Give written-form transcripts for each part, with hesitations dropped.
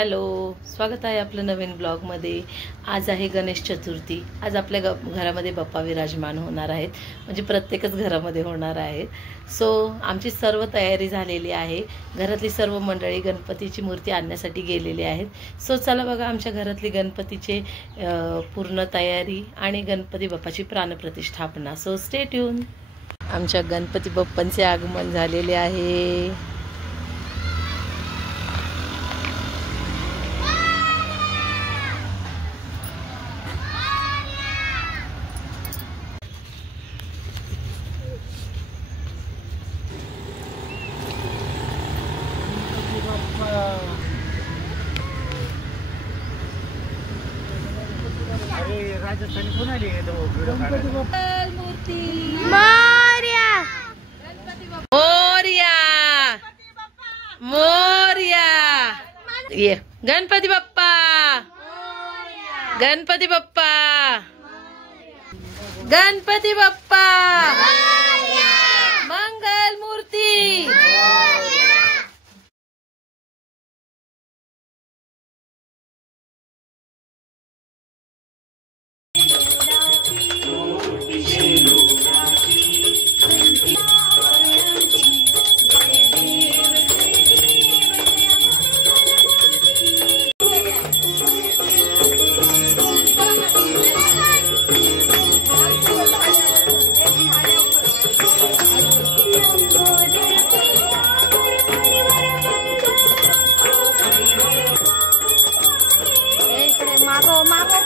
Hello, स्वागत आहे आपलं नवीन ब्लॉगमध्ये। आज आहे गणेश चतुर्थी। आज आपल्या घरामध्ये बाप्पा विराजमान होणार आहेत, म्हणजे प्रत्येकच घरामध्ये होणार आहेत। सो आमची सर्व तयारी झालेली आहे। घरातली सर्व मंडळी गणपतीची मूर्ती आणण्यासाठी गेलेली आहेत। सो चला बघा आमच्या घरातली गणपतीचे पूर्ण तयारी आणि गणपती बाप्पाची प्राणप्रतिष्ठापना। So stay tune. आमच्या गणपती बाप्पांचे आगमन झालेले आहे। राजस्थानी कोण आली मूर्ती मोरया मोरया मोरया। ये गणपती बाप्पा गणपती बाप्पा गणपती बाप्पा मंगल मूर्ती। मागो मागो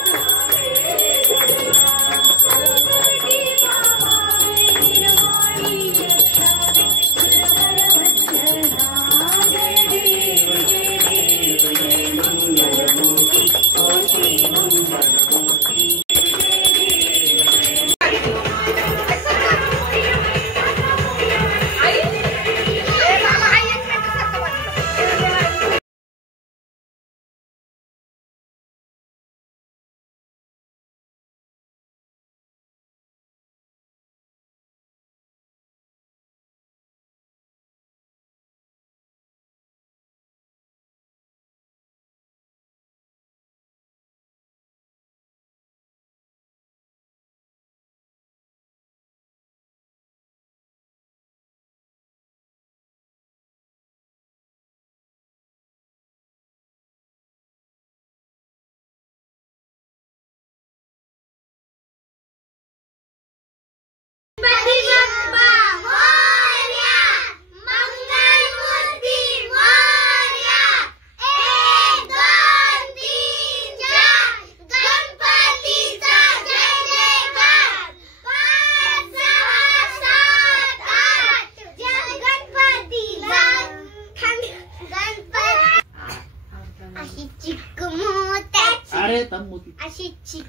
अरे तम मोती अशी चिक